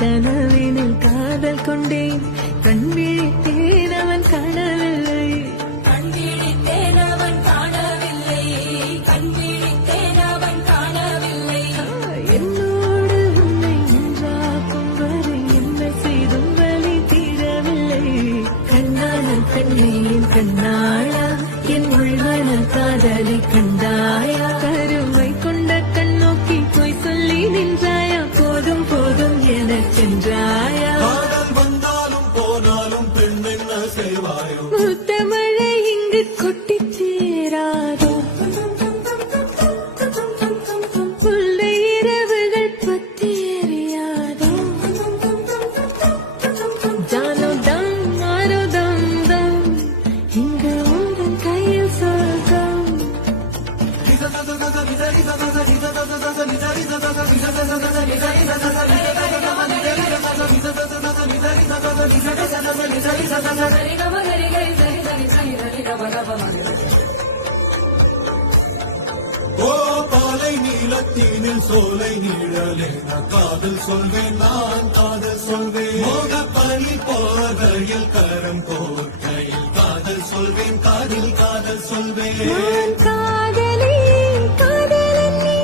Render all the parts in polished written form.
கனவினில் காதல் கொண்டேன் கண் விழித்தேன் அவன் காணவில்லை என்னோடு உன்னை ஒன்றாக்கும் வரை என்ன செய்தும் வலி தீரவில்லை கண்ணாளன் கண்ணேன் கண்ணாளா என் உள்மன காதலை கண்டாயா கருமை கொண்ட கண்ணோக்கி போய் சொல்லி நின்றாயா போதும் போதும் என சென்றாயா வந்தாலும் போனாலும் பெண் என்ன செய்வாயோ முத்தமழை இங்கு கொட்டிச் சேராதோ முல்லை இரவுகள் பற்றி எறியாதோ ஜானோ தம் மாரோ தம் தம் இங்கு உந்தன் கையில் சொர்க்கம் ஓ பாலை நீலத்தீனில் சோலை நீழலே காதல் சொல்வேன் நான் காதல் சொல்வேன் மோக பனி போகையில் கரம் போகையில் காதல் சொல்வேன் காதில் காதல் சொல்வேன் நான் காதலி காதலன் நீ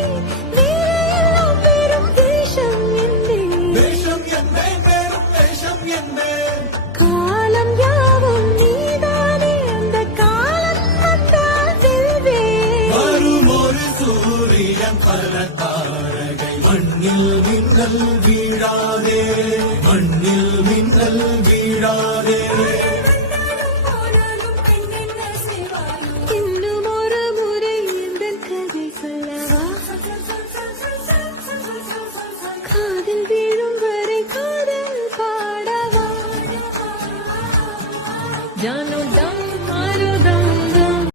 வேறையெல்லாம் பெரும் வேஷம் என்பேன் வேஷம் என்பேன் பேரும் வேஷம் என்பேன் காலம் யாவும் நீதானே அந்த காலம் வந்தால் வெல்வேன் வரும் ஒரு சூரியன் பல தாரகை மண்ணில் மின்னல் வீழாதே மண்ணில் மின்னல் வீழாதே இன்னும் ஒரு முறை இந்த கதை சொல்லவா காதல் வீழும் வரை காதல் பாடவா ஜானோ தம் மாரோ தம்